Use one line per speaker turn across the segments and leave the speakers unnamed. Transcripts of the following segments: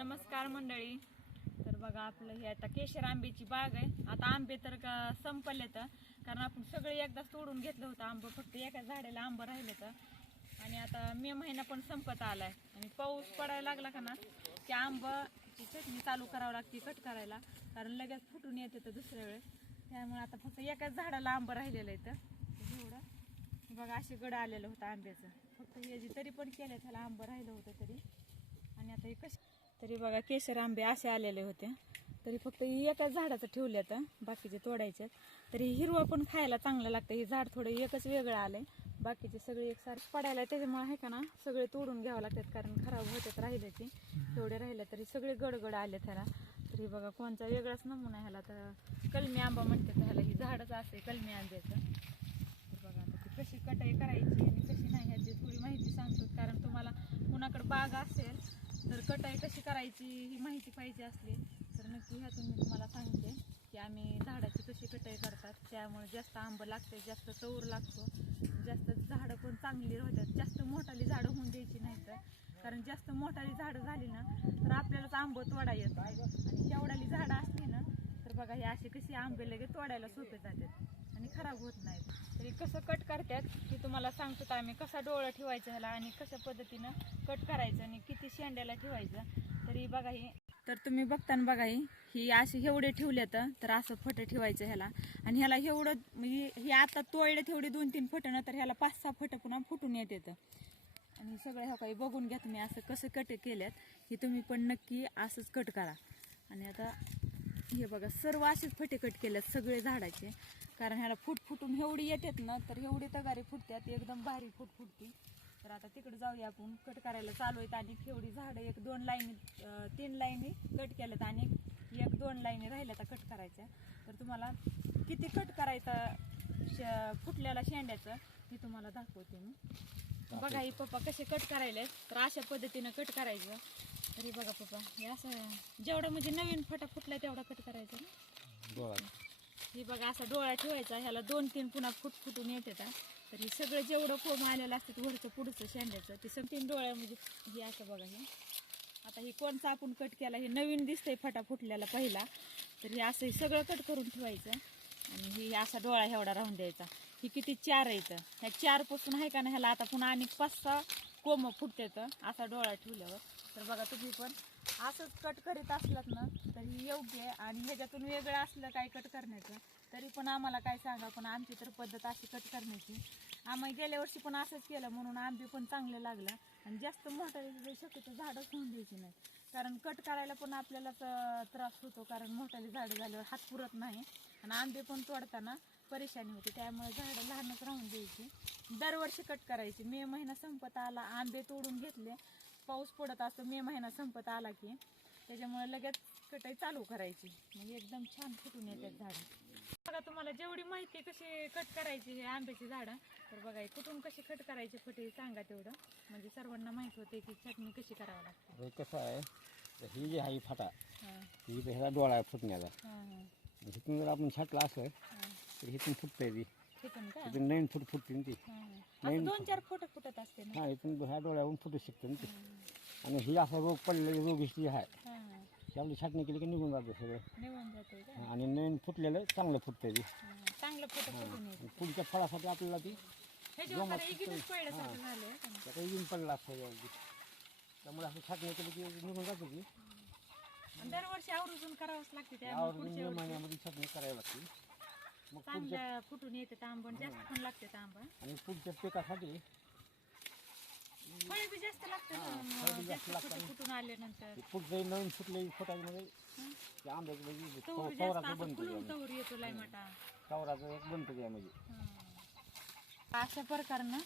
नमस्कार मंडळी. तर बघा आपलं हे आता केशर आंब्याची बाग आहे. आता आंबे तर का संपले तर कारण आपण सगळे एकदाच तोडून घेतलं होतं आंबं फक्त एका झाडाला आंबं राहिलं तर आणि आता मे महिना पण संपत आलाय. आणि पाऊस पडायला लागला का ना की आंबाची चटणी चालू करावं लागते कट करायला. कारण लगेच फुटून येते तर दुसऱ्या वेळेस. त्यामुळे आता फक्त एकाच झाडाला आंबं राहिलेलं आहे तर. एवढं. बघा असे गड आलेलं होतं आंब्याचं. फक्त हे जे तरी पण केलं त्याला आंबं राहिलं होतं तरी. आणि आता हे कशी तरी बघा केशर आंबे असे आलेले होते. तरी फक्त एकाच झाडाचं ठेवले बाकीचे तोडायचे. तरी हिरवा पण खायला चांगलं लागतं. हे झाड थोडं एकच वेगळं आलंय. बाकीचे सगळे एकसारखे पडायला त्याच्यामुळे आहे का ना सगळे तोडून घ्यावं लागतात कारण खराब होतात राहिल्याचे. एवढे तेवढे राहिले तरी सगळे गडगड आले त्याला. तरी बघा कोणचा वेगळाच नमुना ह्याला. तर कलमी आंबा म्हणतात ह्याला ही झाडच असते कलमी आंब्याचं. तर बघा आता ती कशी कटाई करायची आणि कशी नाही ह्याची थोडी माहिती सांगतो. कारण तुम्हाला कुणाकडे बाग असेल कटाई कशी करायची ही माहिती पाहिजे असली तर नक्की ह्यातून मी तुम्हाला सांगते की आम्ही झाडाची कशी कटाई करतात. त्यामुळे जास्त आंब लागते जास्त चौर लागतो. जास्त झाडं पण चांगली राहतात. जास्त मोठाली झाडं होऊन द्यायची नाही तर. कारण जास्त मोठाली झाडं झाली ना तर आपल्यालाच आंब तोडा येतं आणि केवढाली झाडं असली ना तर बघा हे असे कशी आंबे लगेच तोडायला सोपे जातात. आणि खराब होत नाहीत. तरी कसं कट करतात हे तुम्हाला सांगतो तर आम्ही कसा डोळा ठेवायचा ह्याला आणि कशा पद्धतीनं कट करायचं आणि किती शेंड्याला ठेवायचं. तरी बघा ही तर तुम्ही बघताना बघा ही. अशी एवढे ठेवले तर असं फटं ठेवायचं ह्याला. आणि ह्याला एवढं म्हणजे हे आता तोळले तेवढे दोन तीन फटं ना तर ह्याला पाच सहा फटं पुन्हा फुटून येत येतं आणि सगळं ह्या हो काही बघून घ्या तुम्ही असं कसं कट केल्यात. हे तुम्ही पण नक्की असंच कट करा. आणि आता हे बघा सर्व असेच फटे कट केल्यात सगळे झाडाचे. कारण ह्याला फुट फुटून एवढी येतात ना तर एवढी तगारी फुटतात एकदम भारी फुट फुटती. तर आता तिकडे जाऊया आपण कट करायला चालू आहेत आणि एवढी झाडं एक दोन लाईनी तीन लाईनी कट केल्यात आणि एक दोन लाईनी राहिल्या तर कट करायच्या. तर तुम्हाला किती कट करायचं श- शेंड्याचं हे तुम्हाला दाखवते मी. बघा ही पप्पा कसे कट करायले तर अशा पद्धतीनं कट करायचं. तरी बघा पप्पा हे असं जेवढं म्हणजे नवीन फटा फुटला तेवढा कट करायचा ना. हे बघा असा डोळा ठेवायचा. ह्याला दोन तीन पुन्हा फुट फुटून येते तर हे सगळं जेवढं कोंब आलेलं असतं वरचं पुढचं शेंड्याचं ते सग तीन डोळ्या म्हणजे हे असं बघा हे. आता हे कोणचा आपण कट केला हे नवीन दिसतंय फटा फुटल्याला पहिला. तर हे असं हे सगळं कट करून ठेवायचं. आणि हे असा डोळा एवढा राहून द्यायचा. ही किती चार आहे इथं ह्या चारपासून आहे का नाही ह्याला आता पुन्हा आणि पाच सहा कोंब फुटतात. असा डोळा ठेवल्यावर. तर बघा तुम्ही पण असंच कट करीत असलात ना तरी योग्य आहे. आणि ह्याच्यातून वेगळं असलं काय कट करण्याचं तरी पण आम्हाला काय सांगा पण आमची तर पद्धत अशी कट करण्याची. आम्ही गेल्या वर्षी पण असंच केलं म्हणून आंबे पण चांगले लागलं. आणि जास्त मोठाले शक्यतो झाडं होऊन द्यायची नाही. कारण कट करायला पण आपल्याला त्रास होतो कारण मोठाली झाडं झाल्यावर हात पुरत नाही. आणि आंबे पण तोडताना परेशानी होते. त्यामुळे झाडं लहानच राहून द्यायची. दरवर्षी कट करायची. मे महिना संपत आला. आंबे तोडून घेतले. पाऊस पडत असतो. मे महिना संपत आला की. त्याच्यामुळे लगेच कटाई चालू करायची. म्हणजे एकदम छान फुटून येतात झाडं. बघा तुम्हाला जेवढी माहिती कशी कट करायची हे आंब्याची झाडं तर बघा कुठून कशी कट करायची फटे सांगा तेवढं. म्हणजे सर्वांना माहीत होते की चटणी कशी करावी लागते.
कसं आहे ही जी आहे फाटा
हां.
डोळा आहे फुटण्याचा आपण छाटला असं तर इथून फुटतंय ती
तिथून का?
इथून नवीन फुट फुटते ना ती.
हां हां. असं दोन चार फुट फुटत असते ना?
हा इथून ह्या डोळ्यावरून फुटू शकते ना ती. आणि ही असा रोग पडलेली जी आहे
हां. हां.
ही आपली छाटणी केली की निघून जातं सगळं.
निघून जाते का?
आणि नवीन फुटलेलं चांगलं फुटतंय ती
हां, चांगलं फोटो फुटून येते
आणि पुढच्या फळासाठी आपल्याला ती
एकीनच का नाही?
त्याचा येऊन पडला असतं यावरती. त्यामुळे असं छाटणी केली की निघून जातं ती
आणि दरवर्षी आवर्जून करावंच लागते त्यामुळे
यावर
पुढच्या
मे
वर्षी.
महिन्यामध्ये छाटणी करावी लागते. मग
चांगल्या फुटून येते आंबा जास्त पण लागते आंबा
आणि पुढच्या पिकासाठी
फळे बी जास्त लागते ना
फळं बी
मग
जास्त
जास्त
लागतात.
फुटं फुटून आल्यानंतर.
ते पुढचे नवीन फुटले फुटामध्ये ते आंब्याचं म्हणजे
तवर जास्त
कवराचं
असं
बनतं
फुलून
त्यामध्ये.
तवर येतो लायमाटा
कवराचं एक बनतं त्यामध्ये
अशा प्रकारनं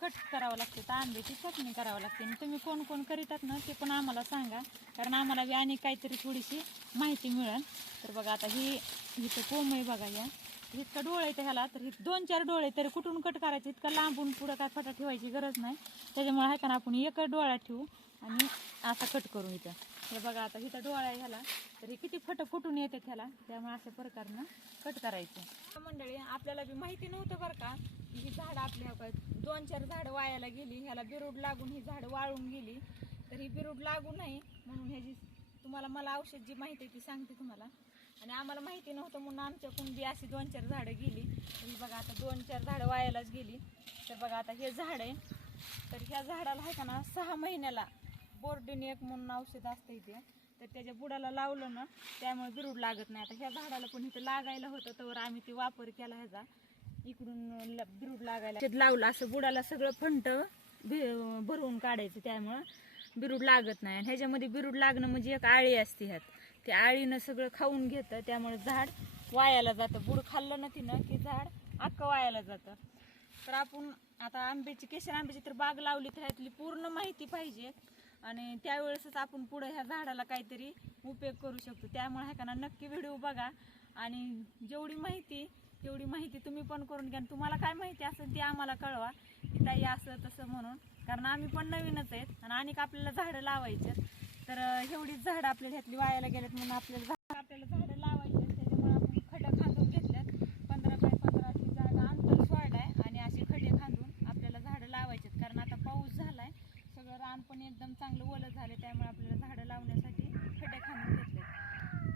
कट करावं लागते. तर आंब्याची चटणी करावं लागते. आणि तुम्ही कोण कोण करीतात ना ते पण आम्हाला सांगा. कारण आम्हाला बी आणि काहीतरी थोडीशी माहिती मिळेल. तर बघा आता ही इथं कोंब आहे बघा या. इतका डोळे आहे ह्याला तर हे दोन चार डोळे तरी कुठून कट करायचे इतका लांबून पुढं काय फटा ठेवायची गरज नाही. त्याच्यामुळे आहे का ना आपण एकच डोळा ठेवू आणि असा कट करू इथं. हे बघा आता इथं डोळा आहे ह्याला तर हे किती फटं फुटून येते ह्याला त्यामुळे अशा प्रकारनं कट करायचं. मंडळी आपल्याला बी माहिती नव्हतं बरं का की ही झाडं आपल्या दोन चार झाडं वायाला गेली ह्याला बिरूड लागून ही झाडं वाळून गेली. तर ही बिरूड लागू नाही म्हणून ह्याची तुम्हाला मला औषध जी माहिती आहे ती सांगते तुम्हाला. आणि आम्हाला माहिती नव्हतं म्हणून आमच्या कुंडी अशी दोन चार झाडं गेली. तरी बघा आता दोन चार झाडं वायालाच गेली. तर बघा आता हे झाड आहे. तर ह्या झाडाला आहे का ना सहा महिन्याला बोर्डिनियक म्हणून औषध असतं इथे. तर त्याच्या बुडाला लावलं ना त्यामुळे बिरूड लागत नाही. आता ह्या झाडाला पण इथं लागायला होतं तर आम्ही ते वापर केला ह्याचा. इकडून ल- बिरूड लागायला. लावलं असं बुडाला सगळं फंट भि- भरवून काढायचं त्यामुळं बिरूड लागत नाही. आणि ह्याच्यामध्ये बिरूड लागणं म्हणजे एक आळी असते ह्यात. ते आळीनं सगळं खाऊन घेतं त्यामुळे झाड वायाला जातं. बुड खाल्लं ना तिनं की झाड अख्खं वायाला जातं. तर आपण आता आंब्याची केशर आंब्याची तर बाग लावली तर ह्यातली पूर्ण माहिती पाहिजे. आणि त्यावेळेसच आपण पुढं ह्या झाडाला काहीतरी उपयोग करू शकतो. त्यामुळे ह्याकांना नक्की व्हिडिओ बघा. आणि जेवढी माहिती तेवढी माहिती तुम्ही पण करून घ्या. आणि तुम्हाला काय माहिती असेल ती आम्हाला कळवा की ताई असं तसं म्हणून. कारण आम्ही पण नवीनच आहेत आणि अनेक आपल्याला झाडं लावायचे तर एवढीच झाडं आपल्याला ह्यातली वायाला गेल्यात म्हणून आपल्याला झाडं आपल्याला झाडं लावायची आहेत. त्याच्यामुळे आपण खडं खांदून घेतल्यात. पंधरा बाय पंधराची जागा अंतर सोडलाय आणि असे खडे खांदून आपल्याला झाडं लावायचे आहेत. कारण आता पाऊस झालाय. सगळं रान पण एकदम चांगलं ओलं झालं त्यामुळे आपल्याला झाडं लावण्यासाठी खडे खांदून घेतले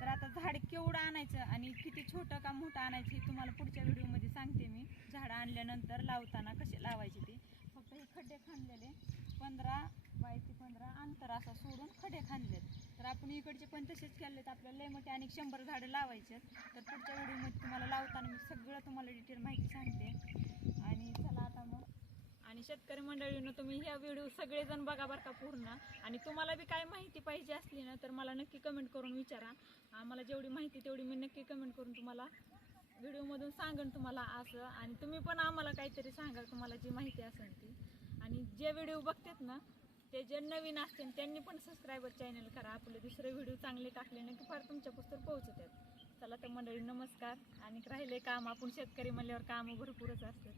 तर आता झाड केवढं आणायचं आणि किती छोटं का मोठं आणायचं हे तुम्हाला पुढच्या व्हिडिओमध्ये सांगते मी. झाडं आणल्यानंतर लावताना कसे लावायचे ते. फक्त हे खड्डे खांदलेले. पंधरा बाय ते पंधरा अंतर असं सोडून खडे खांदलेत. तर आपण इकडचे पण तसेच केलेत आपल्याला. लय मोठे आणि शंभर झाडं लावायचे आहेत. तर पुढच्या व्हिडिओमध्ये तुम्हाला लावताना मी सगळं तुम्हाला डिटेल माहिती सांगते. आणि चला आता मग. आणि शेतकरी मंडळीनं तुम्ही ह्या व्हिडिओ सगळेजण बघा बरं का पूर्ण. आणि तुम्हाला बी काय माहिती पाहिजे असली ना तर मला नक्की कमेंट करून विचारा. आम्हाला जेवढी माहिती तेवढी मी नक्की कमेंट करून तुम्हाला व्हिडिओमधून सांगेन तुम्हाला असं. आणि तुम्ही पण आम्हाला काहीतरी सांगा तुम्हाला जी माहिती असेल ती. आणि जे व्हिडिओ बघतात ना ते जे नवीन असतील त्यांनी पण सबस्क्रायबर चॅनल करा. आपले दुसरे व्हिडिओ चांगले टाकले ना की फार तुमच्या पुस्तक पोहोचतात चला तर मंडळी नमस्कार. आणि राहिले काम. आपण शेतकरी म्हणल्यावर कामं भरपूरच असतात.